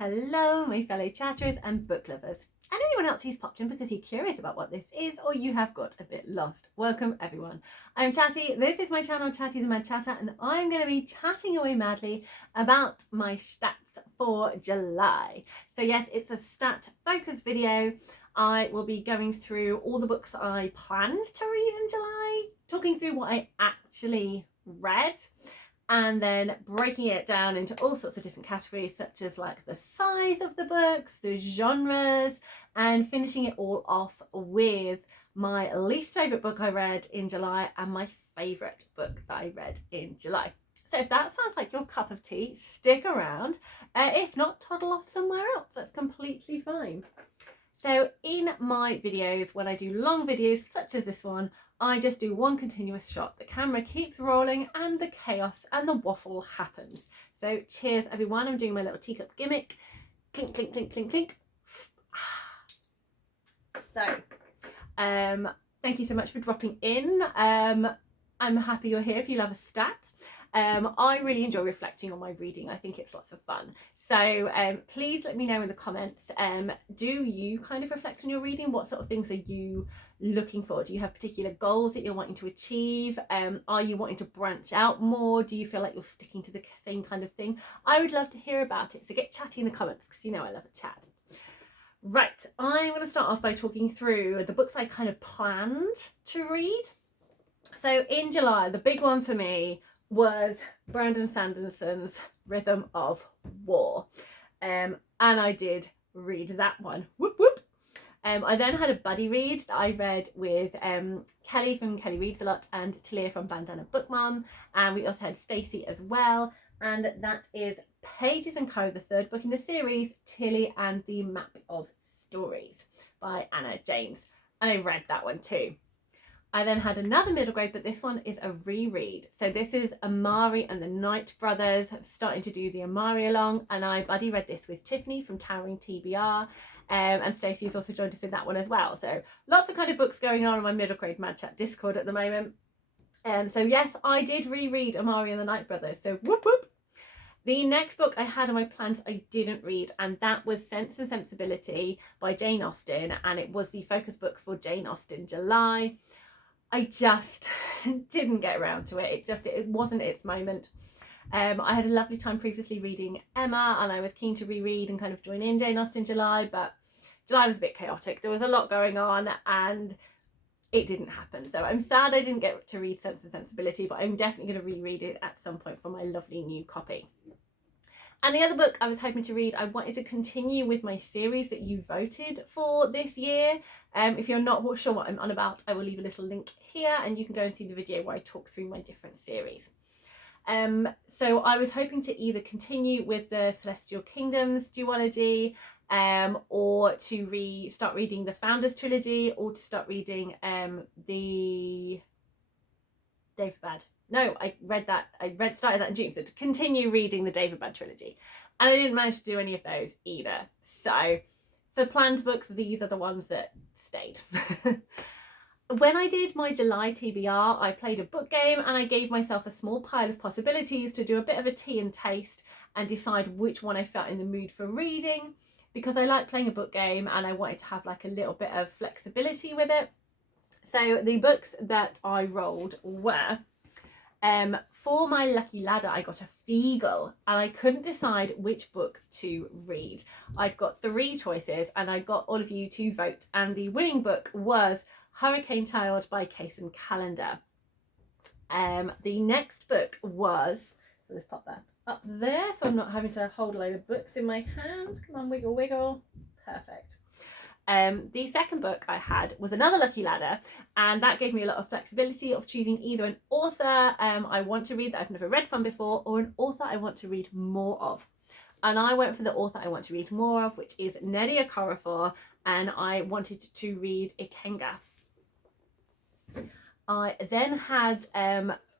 Hello, my fellow chatterers and book lovers, and anyone else who's popped in because you're curious about what this is or you have got a bit lost. Welcome, everyone. I'm Chatty. This is my channel, Chatty the Mad Chatter, and I'm going to be chatting away madly about my stats for July. So yes, it's a stat focus video. I will be going through all the books I planned to read in July, talking through what I actually read, and then breaking it down into all sorts of different categories, such as like the size of the books, the genres, and finishing it all off with my least favourite book I read in July and my favourite book that I read in July. So if that sounds like your cup of tea, stick around. If not, toddle off somewhere else. That's completely fine. So in my videos, when I do long videos such as this one, I just do one continuous shot. The camera keeps rolling and the chaos and the waffle happens. So cheers everyone, I'm doing my little teacup gimmick. Clink, clink, clink, clink, clink. So, thank you so much for dropping in. I'm happy you're here if you love a stat. I really enjoy reflecting on my reading. I think it's lots of fun. So please let me know in the comments, do you kind of reflect on your reading? What sort of things are you looking for? Do you have particular goals that you're wanting to achieve? Are you wanting to branch out more? Do you feel like you're sticking to the same kind of thing? I would love to hear about it. So get chatty in the comments because you know I love a chat. Right, I'm going to start off by talking through the books I kind of planned to read. So in July, the big one for me was Brandon Sanderson's Rhythm of War, and I did read that one. Whoop whoop. I then had a buddy read that I read with Kelli from Kelli Reads a Lot and Tallia from Bandana Book Mum, and we also had Stacy as well, and that is Pages & Co, the third book in the series, Tilly and the Map of Stories by Anna James, and I read that one too. I then had another middle grade, but this one is a reread. So this is Amari and the Knight Brothers, starting to do the Amari along, and I buddy read this with Tiffany from Towering TBR, and Stacey's also joined us in that one as well. So lots of kind of books going on in my middle grade Mad Chat Discord at the moment. So yes, I did reread Amari and the Knight Brothers, so whoop whoop. The next book I had on my plans I didn't read, and that was Sense and Sensibility by Jane Austen, and it was the focus book for Jane Austen July. I just didn't get around to it. It wasn't its moment. I had a lovely time previously reading Emma, and I was keen to reread and kind of join in Jane Austen July, but July was a bit chaotic. There was a lot going on and it didn't happen. So I'm sad I didn't get to read Sense and Sensibility, but I'm definitely going to reread it at some point for my lovely new copy. And the other book I was hoping to read, I wanted to continue with my series that you voted for this year. If you're not sure what I'm on about, I will leave a little link here and you can go and see the video where I talk through my different series. So I was hoping to either continue with the Celestial Kingdoms duology, or to start reading the Founders trilogy, or to start reading the David. No, I started that in June, so to continue reading the David Bad trilogy. And I didn't manage to do any of those either. So for planned books, these are the ones that stayed. When I did my July TBR, I played a book game and I gave myself a small pile of possibilities to do a bit of a tea and taste and decide which one I felt in the mood for reading, because I like playing a book game and I wanted to have like a little bit of flexibility with it. So the books that I rolled were, for my lucky ladder, I got a Feagle and I couldn't decide which book to read. I'd got 3 choices and I got all of you to vote, and the winning book was Hurricane Child by Case and Calendar. The next book was, so let's pop that up there so I'm not having to hold a load of books in my hand. Come on, wiggle, wiggle. Perfect. The second book I had was another lucky ladder, and that gave me a lot of flexibility of choosing either an author I want to read that I've never read from before, or an author I want to read more of. And I went for the author I want to read more of, which is Nnedi Okorafor, and I wanted to read Ikenga. I then had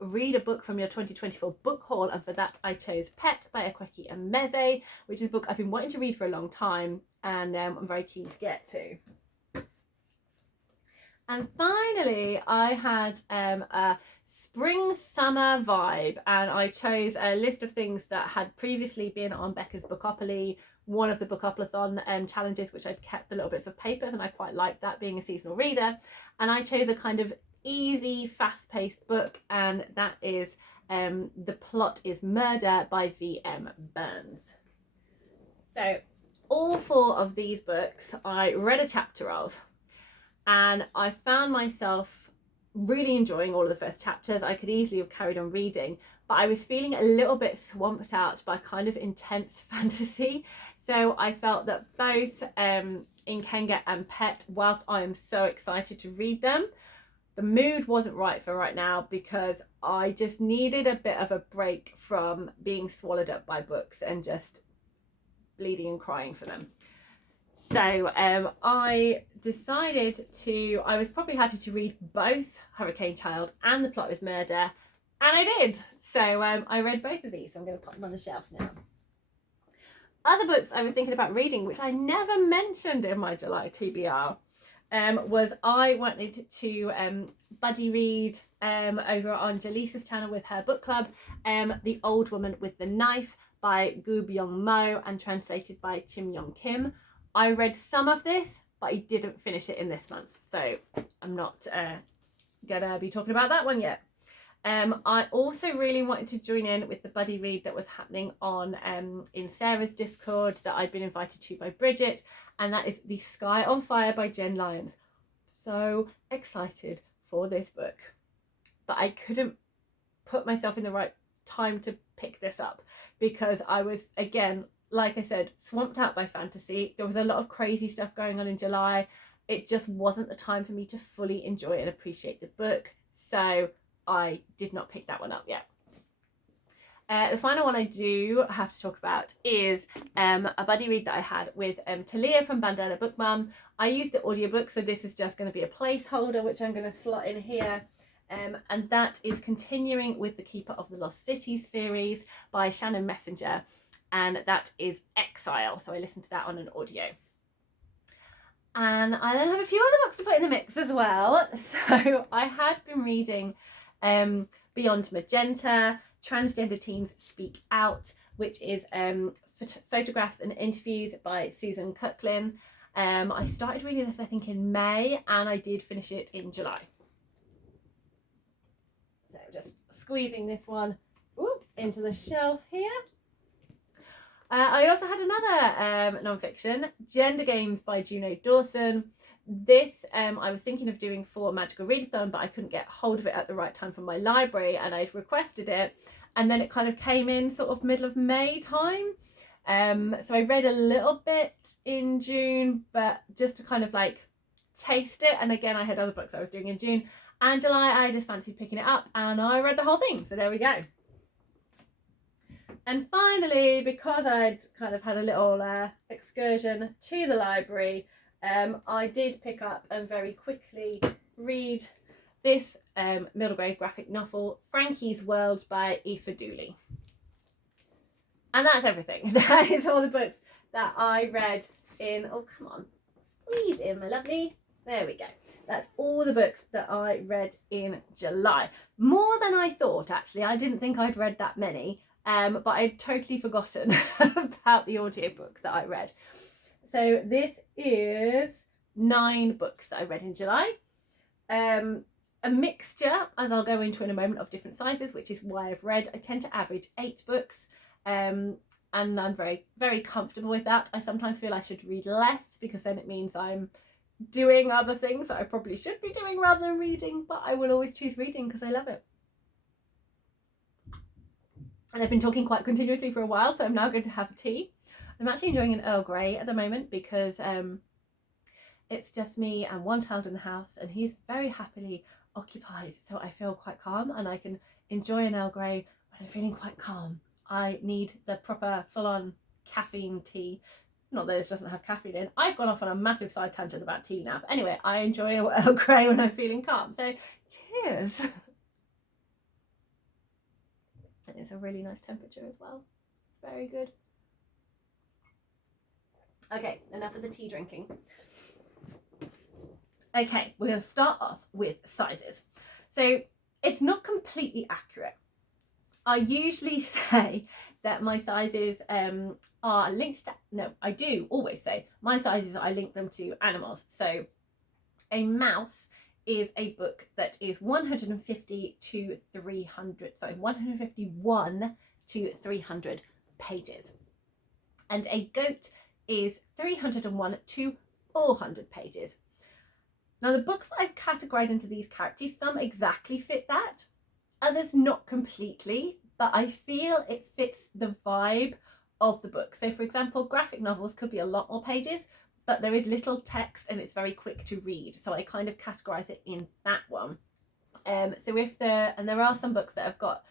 read a book from your 2024 book haul, and for that I chose Pet by Akwaeke Emeze, which is a book I've been wanting to read for a long time, and I'm very keen to get to. And finally I had a spring summer vibe, and I chose a list of things that had previously been on Becca's Bookopoly, one of the Bookoplathon challenges, which I'd kept the little bits of papers, and I quite liked that being a seasonal reader. And I chose a kind of easy, fast-paced book, and that is The Plot is Murder by V.M. Burns. So all 4 of these books I read a chapter of, and I found myself really enjoying all of the first chapters. I could easily have carried on reading, but I was feeling a little bit swamped out by kind of intense fantasy. So I felt that both Inkenga and Pet, whilst I am so excited to read them, the mood wasn't right for right now, because I just needed a bit of a break from being swallowed up by books and just bleeding and crying for them. So I decided I was probably happy to read both Hurricane Child and The Plot is Murder, and I did. So I read both of these. I'm going to put them on the shelf now. Other books I was thinking about reading, which I never mentioned in my July TBR, was I wanted to buddy read over on Jaleesa's channel with her book club, The Old Woman with the Knife by Gu Byung Mo and translated by Chim Yong Kim. I read some of this, but I didn't finish it in this month, so I'm not gonna be talking about that one yet. I also really wanted to join in with the buddy read that was happening on in Sarah's Discord that I'd been invited to by Bridget, and that is The Sky on Fire by Jen Lyons. So excited for this book, but I couldn't put myself in the right time to pick this up because I was, again, like I said, swamped out by fantasy. There was a lot of crazy stuff going on in July. It just wasn't the time for me to fully enjoy and appreciate the book, so I did not pick that one up yet. The final one I do have to talk about is a buddy read that I had with Tallia from Bandana Book Mum. I used the audiobook, so this is just going to be a placeholder, which I'm going to slot in here. And that is continuing with the Keeper of the Lost Cities series by Shannon Messenger, and that is Exile. So I listened to that on an audio. And I then have a few other books to put in the mix as well. So I had been reading Beyond Magenta, Transgender Teens Speak Out, which is photographs and interviews by Susan Cucklin. I started reading this, I think, in May, and I did finish it in July. So just squeezing this one into the shelf here. I also had another non-fiction, Gender Games by Juno Dawson. This I was thinking of doing for Magical Readathon, but I couldn't get hold of it at the right time from my library, and I'd requested it, and then it kind of came in sort of middle of May time. So I read a little bit in June, but just to kind of like taste it, and again I had other books I was doing in June, and July I just fancied picking it up, and I read the whole thing, so there we go. And finally, because I'd kind of had a little excursion to the library, I did pick up and very quickly read this middle grade graphic novel, Frankie's World by Aoife Dooley. And that's everything. That is all the books that I read in, oh come on, squeeze in my lovely, there we go. That's all the books that I read in July. More than I thought, actually. I didn't think I'd read that many. But I'd totally forgotten about the audiobook that I read. So this is 9 books that I read in July. A mixture, as I'll go into in a moment, of different sizes, which is why I've read. I tend to average 8 books, and I'm very, very comfortable with that. I sometimes feel I should read less because then it means I'm doing other things that I probably should be doing rather than reading, but I will always choose reading because I love it. And I've been talking quite continuously for a while, so I'm now going to have tea. I'm actually enjoying an Earl Grey at the moment because it's just me and one child in the house, and he's very happily occupied. So I feel quite calm, and I can enjoy an Earl Grey when I'm feeling quite calm. I need the proper full-on caffeine tea. Not that this doesn't have caffeine in. I've gone off on a massive side tangent about tea now. But anyway, I enjoy Earl Grey when I'm feeling calm. So cheers. And it's a really nice temperature as well. It's very good. Okay, enough of the tea drinking. Okay, we're going to start off with sizes. So it's not completely accurate. I usually say that my sizes are linked to, no, I do always say my sizes, I link them to animals. So a mouse is a book that is 150 to 300, sorry, 151 to 300 pages. And a goat is 301 to 400 pages. Now the books I've categorized into these categories, some exactly fit that, others not completely, but I feel it fits the vibe of the book. So for example, graphic novels could be a lot more pages, but there is little text and it's very quick to read. So I kind of categorize it in that one. So if and there are some books that have got,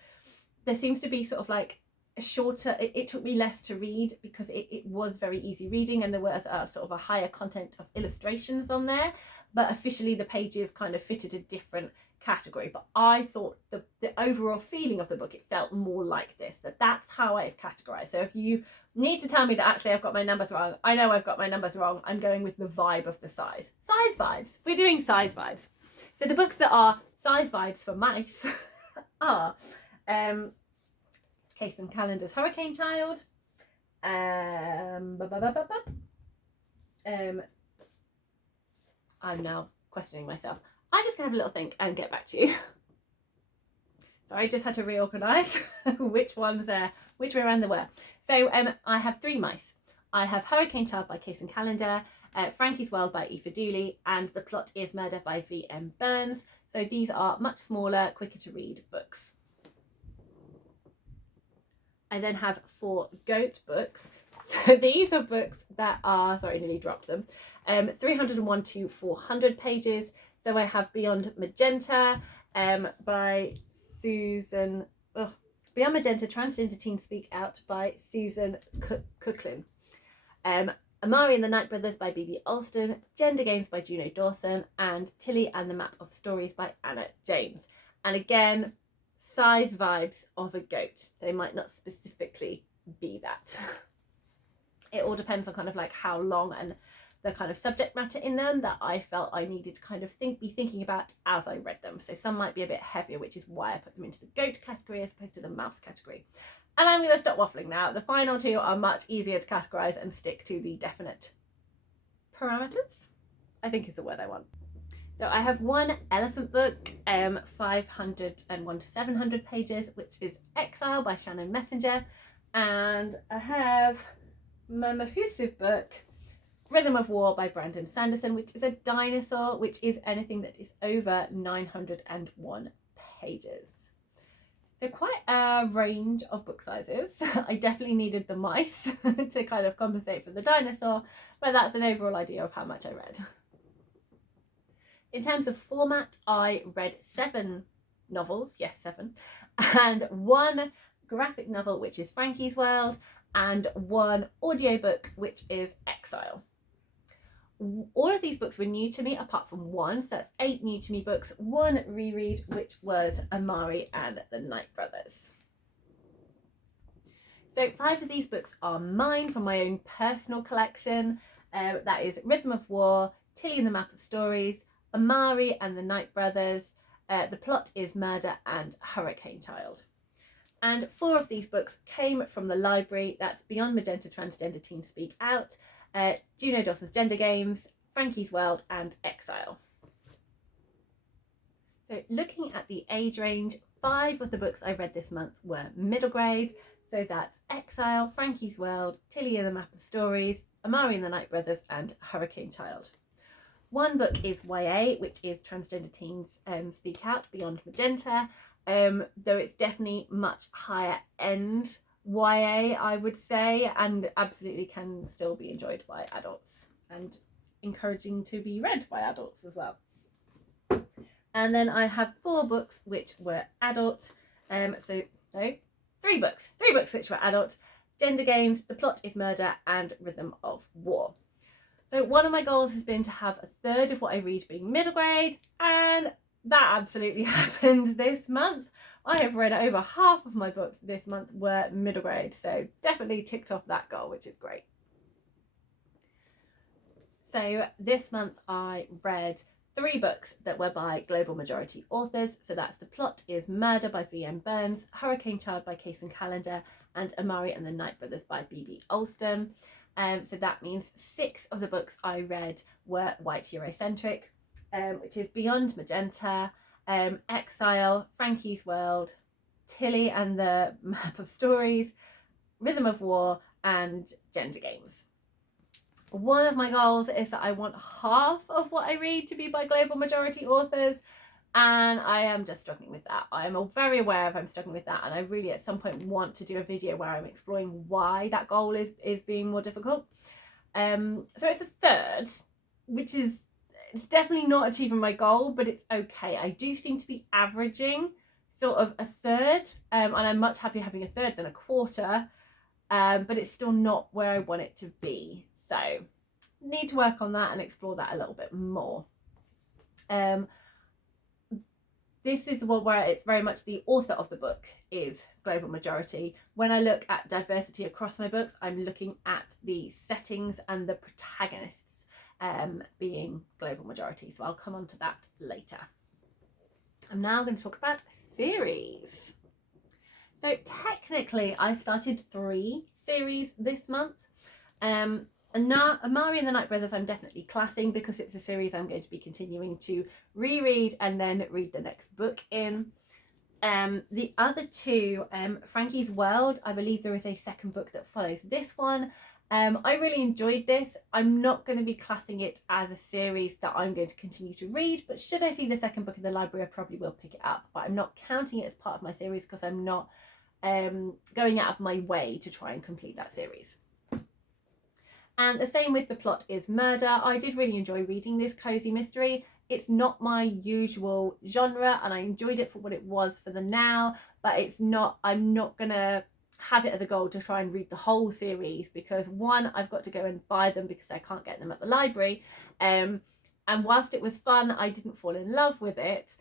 there seems to be sort of like a shorter, it took me less to read because it was very easy reading, and there was sort of a higher content of illustrations on there, but officially the pages kind of fitted a different category. But I thought the overall feeling of the book, it felt more like this. So that's how I've categorized. So if you need to tell me that actually I've got my numbers wrong, I know I've got my numbers wrong, I'm going with the vibe of the size. Size vibes. We're doing size vibes. So the books that are size vibes for mice are Case and Calendar's Hurricane Child, I'm now questioning myself. I'm just gonna have a little think and get back to you. Sorry, I just had to reorganize which ones which way around they were. So I have 3 mice. I have Hurricane Child by Case and Calendar, Frankie's World by Aoife Dooley, and The Plot is Murder by V.M. Burns. So these are much smaller, quicker to read books. I then have 4 goat books. So these are books that are, sorry, I nearly dropped them, 301 to 400 pages. So I have Beyond Magenta by Susan, Beyond Magenta, Transgenda Teen Speak Out by Susan Cooklin. Amari and the Night Brothers by B.B. Alston, Gender Games by Juno Dawson, and Tilly and the Map of Stories by Anna James. And again, size vibes of a goat. They might not specifically be that. It all depends on kind of like how long and the kind of subject matter in them that I felt I needed to kind of be thinking about as I read them. So some might be a bit heavier, which is why I put them into the goat category as opposed to the mouse category. And I'm going to stop waffling now. The final 2 are much easier to categorize and stick to the definite parameters, I think is the word I want. So I have 1 elephant book, 501 to 700 pages, which is Exile by Shannon Messenger. And I have my Mahusive book, Rhythm of War by Brandon Sanderson, which is a dinosaur, which is anything that is over 901 pages. So quite a range of book sizes. I definitely needed the mice to kind of compensate for the dinosaur, but that's an overall idea of how much I read. In terms of format, I read 7 novels, yes 7, and 1 graphic novel, which is Frankie's World, and 1 audiobook, which is Exile. All of these books were new to me apart from 1, so that's 8 new to me books, 1 reread, which was Amari and the Night Brothers. So 5 of these books are mine from my own personal collection. That is Rhythm of War, Tilly and the Map of Stories, Amari and the Night Brothers, The Plot is Murder, and Hurricane Child. And 4 of these books came from the library. That's Beyond Magenta, Transgender Teen Speak Out, Juno Dawson's Gender Games, Frankie's World, and Exile. So looking at the age range, 5 of the books I read this month were middle grade. So that's Exile, Frankie's World, Tilly and the Map of Stories, Amari and the Night Brothers, and Hurricane Child. 1 book is YA, which is Transgender Teens Speak Out, Beyond Magenta, though it's definitely much higher end YA, I would say, and absolutely can still be enjoyed by adults and encouraging to be read by adults as well. And then I have 4 books which were adult, 3 books which were adult: Gender Games, The Plot is Murder, and Rhythm of War. So one of my goals has been to have 1/3 of what I read being middle grade, and that absolutely happened this month. I have read over half of my books this month were middle grade, so definitely ticked off that goal, which is great. So this month I read 3 books that were by global majority authors. So that's The Plot is Murder by V.M. Burns, Hurricane Child by Kaysen Callender, and Amari and the Night Brothers by B.B. Alston. So that means 6 of the books I read were white Eurocentric, which is Beyond Magenta, Exile, Frankie's World, Tilly and the Map of Stories, Rhythm of War, and Gender Games. One of my goals is that I want half of what I read to be by global majority authors, and I am just struggling with that. I am very aware of I'm struggling with that, and I really at some point want to do a video where I'm exploring why that goal is being more difficult. So it's a third, which is, it's definitely not achieving my goal, but it's okay. I do seem to be averaging sort of a third, and I'm much happier having a third than a quarter, but it's still not where I want it to be. So need to work on that and explore that a little bit more. This is one where it's very much the author of the book is global majority. When I look at diversity across my books, I'm looking at the settings and the protagonists being global majority. So I'll come on to that later. I'm now going to talk about series. So technically I started 3 series this month. And now Amari and the Night Brothers I'm definitely classing because it's a series I'm going to be continuing to reread and then read the next book in. The other 2, Frankie's World, I believe there is a second book that follows this one. I really enjoyed this. I'm not going to be classing it as a series that I'm going to continue to read, but should I see the second book in the library, I probably will pick it up. But I'm not counting it as part of my series because I'm not going out of my way to try and complete that series. And the same with The Plot is Murder. I did really enjoy reading this cozy mystery. It's not my usual genre and I enjoyed it for what it was for the now, but it's not, I'm not gonna have it as a goal to try and read the whole series because 1, I've got to go and buy them because I can't get them at the library. And whilst it was fun, I didn't fall in love with it.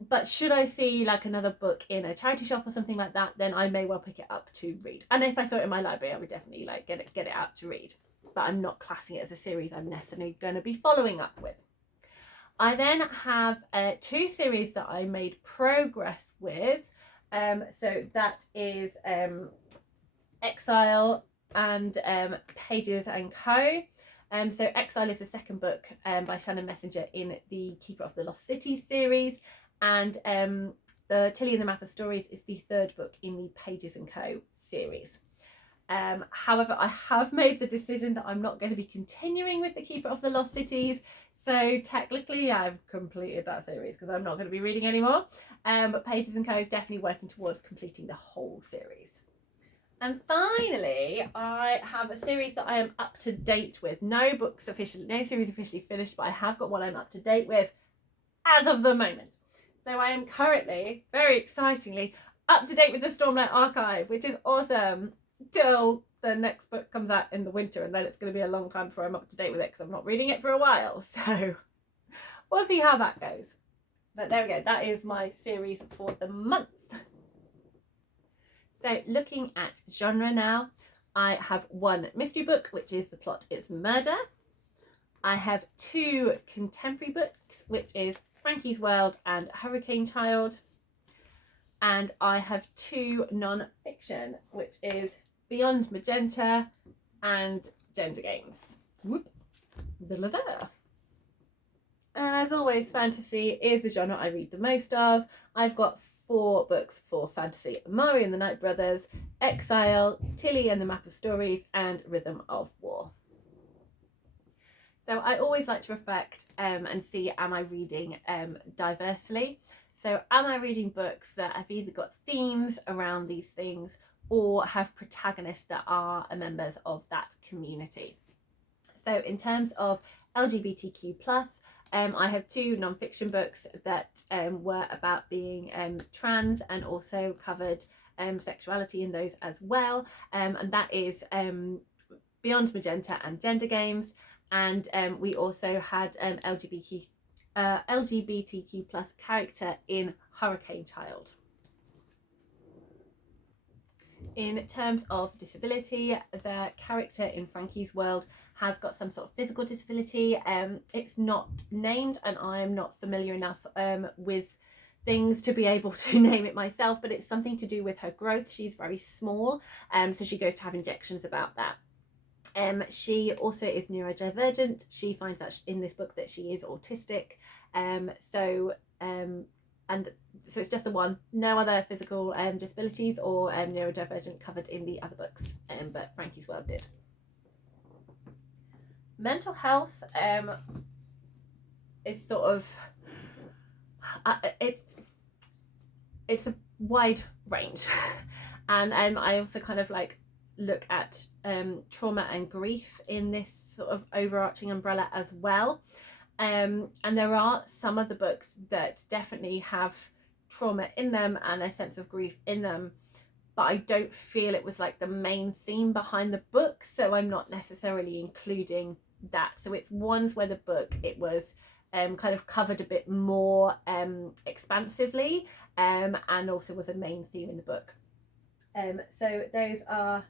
But should I see like another book in a charity shop or something like that, then I may well pick it up to read. And if I saw it in my library, I would definitely like get it out to read. But I'm not classing it as a series I'm necessarily going to be following up with. I then have 2 series that I made progress with. So that is Exile and Pages and Co. So Exile is the second book by Shannon Messenger in the Keeper of the Lost Cities series, and the Tilly and the Map of Stories is the 3rd book in the Pages and Co series. However, I have made the decision that I'm not going to be continuing with the Keeper of the Lost Cities, so technically I've completed that series because I'm not going to be reading anymore, but Pages and Co is definitely working towards completing the whole series. And finally, I have a series that I am up to date with. No series officially finished, but I have got one I'm up to date with as of the moment. So I am currently, very excitingly, up to date with the Stormlight archive, which is awesome, till the next book comes out in the winter, and then it's going to be a long time before I'm up to date with it because I'm not reading it for a while. So we'll see how that goes. But there we go, that is my series for the month. So looking at genre now, I have 1 mystery book, which is The Plot is Murder. I have 2 contemporary books, which is Frankie's World and Hurricane Child. And I have 2 non-fiction, which is Beyond Magenta and Gender Games. Whoop. Da-da-da. And as always, fantasy is the genre I read the most of. I've got 4 books for fantasy: Amari and the Night Brothers, Exile, Tilly and the Map of Stories, and Rhythm of War. So I always like to reflect and see, am I reading diversely? So am I reading books that have either got themes around these things or have protagonists that are members of that community? So in terms of LGBTQ+, I have 2 non-fiction books that were about being trans and also covered sexuality in those as well. And that is Beyond Magenta and Gender Games. And we also had LGBTQ+ character in Hurricane Child. In terms of disability, the character in Frankie's world has got some sort of physical disability. It's not named, and I'm not familiar enough with things to be able to name it myself, but it's something to do with her growth. She's very small, so she goes to have injections about that. She also is neurodivergent. She finds out in this book that she is autistic. And so it's just the one, no other physical disabilities or neurodivergent covered in the other books, but Frankie's world did. Mental health is sort of, it's a wide range. And I also kind of like look at trauma and grief in this sort of overarching umbrella as well. And there are some of the books that definitely have trauma in them and a sense of grief in them, but I don't feel it was like the main theme behind the book, so I'm not necessarily including that. So it's ones where the book, it was kind of covered a bit more expansively, and also was a main theme in the book. So those are,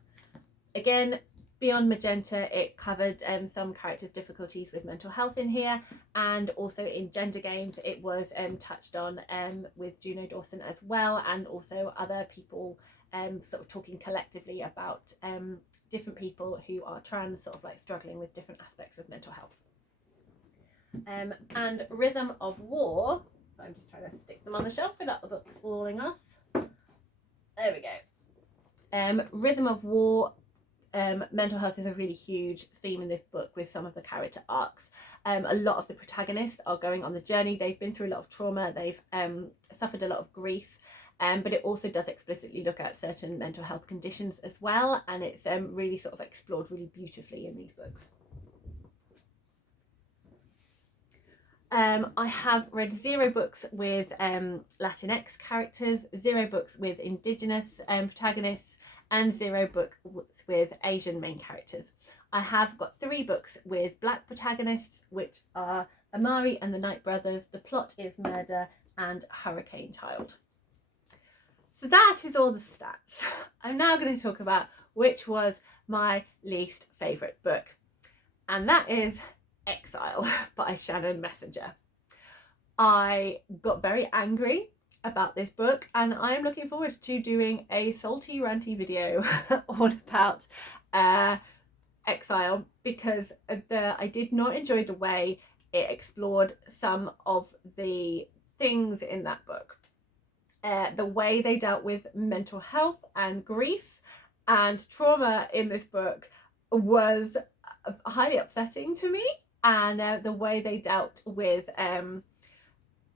again, beyond Magenta, it covered some characters' difficulties with mental health in here, and also in Gender Games it was touched on with Juno Dawson as well, and also other people sort of talking collectively about different people who are trans, sort of like struggling with different aspects of mental health. And Rhythm of War, so I'm just trying to stick them on the shelf without the books falling off. There we go. Rhythm of War, mental health is a really huge theme in this book with some of the character arcs. A lot of the protagonists are going on the journey. They've been through a lot of trauma, they've suffered a lot of grief, but it also does explicitly look at certain mental health conditions as well, and it's really sort of explored really beautifully in these books. I have read 0 books with Latinx characters, 0 books with Indigenous protagonists, and 0 books with Asian main characters. I have got 3 books with Black protagonists, which are Amari and the Night Brothers, The Plot is Murder, and Hurricane Child. So that is all the stats. I'm now going to talk about which was my least favourite book, and that is Exile by Shannon Messenger. I got very angry about this book, and I am looking forward to doing a salty ranty video all about Exile, because I did not enjoy the way it explored some of the things in that book. The way they dealt with mental health and grief and trauma in this book was highly upsetting to me, and the way they dealt with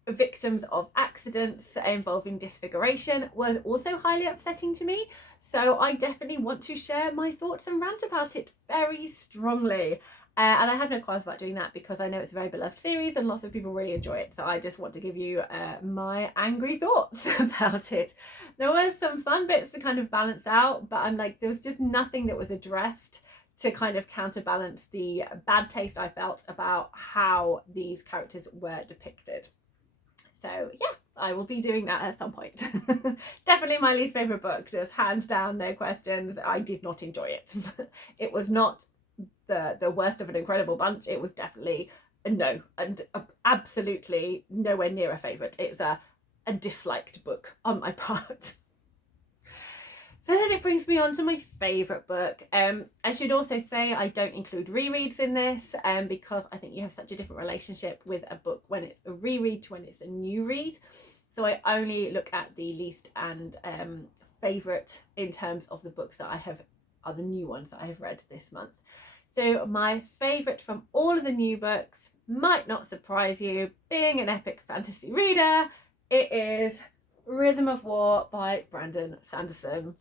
victims of accidents involving disfiguration was also highly upsetting to me. So I definitely want to share my thoughts and rant about it very strongly, and I have no qualms about doing that because I know it's a very beloved series and lots of people really enjoy it. So I just want to give you my angry thoughts about it. There was some fun bits to kind of balance out, but I'm like, there was just nothing that was addressed to kind of counterbalance the bad taste I felt about how these characters were depicted. So yeah, I will be doing that at some point. Definitely my least favourite book, just hands down, no questions. I did not enjoy it. It was not the worst of an incredible bunch. It was definitely a no, and absolutely nowhere near a favourite. It's a disliked book on my part. So then it brings me on to my favourite book. I should also say I don't include rereads in this because I think you have such a different relationship with a book when it's a reread to when it's a new read. So I only look at the least and favourite in terms of the books that I have, are the new ones that I have read this month. So my favourite from all of the new books might not surprise you, being an epic fantasy reader, it is Rhythm of War by Brandon Sanderson.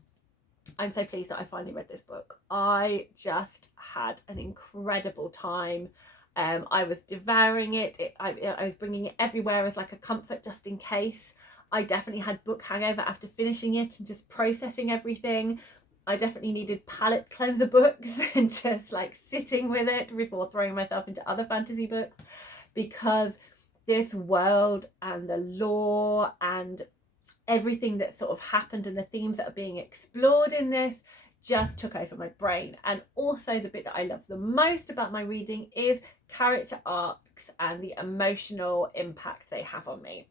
I'm so pleased that I finally read this book. I just had an incredible time. I was devouring it. I was bringing it everywhere as like a comfort just in case. I definitely had book hangover after finishing it and just processing everything. I definitely needed palate cleanser books and just like sitting with it before throwing myself into other fantasy books, because this world and the lore and everything that sort of happened and the themes that are being explored in this just took over my brain. And also the bit that I love the most about my reading is character arcs and the emotional impact they have on me.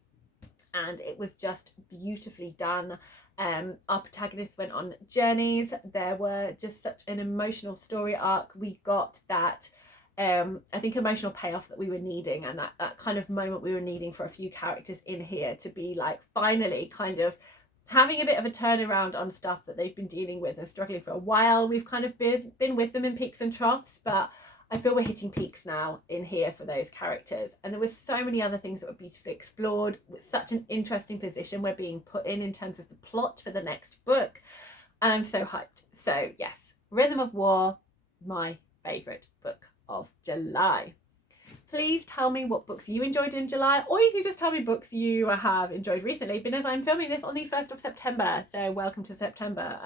And it was just beautifully done. Our protagonists went on journeys. There were just such an emotional story arc. We got that I think emotional payoff that we were needing, and that kind of moment we were needing for a few characters in here to be like finally kind of having a bit of a turnaround on stuff that they've been dealing with and struggling for a while. We've kind of been with them in peaks and troughs, but I feel we're hitting peaks now in here for those characters. And there were so many other things that were beautifully explored, with such an interesting position we're being put in terms of the plot for the next book. And I'm so hyped. So yes, Rhythm of War, my favourite book of July. Please tell me what books you enjoyed in July, or you can just tell me books you have enjoyed recently, because I'm filming this on the 1st of September, so welcome to September.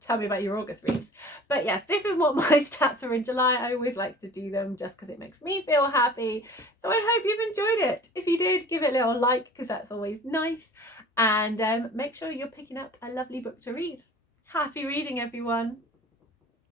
Tell me about your August reads. But yes, this is what my stats are in July. I always like to do them just because it makes me feel happy. So I hope you've enjoyed it. If you did, give it a little like, because that's always nice. And make sure you're picking up a lovely book to read. Happy reading, everyone.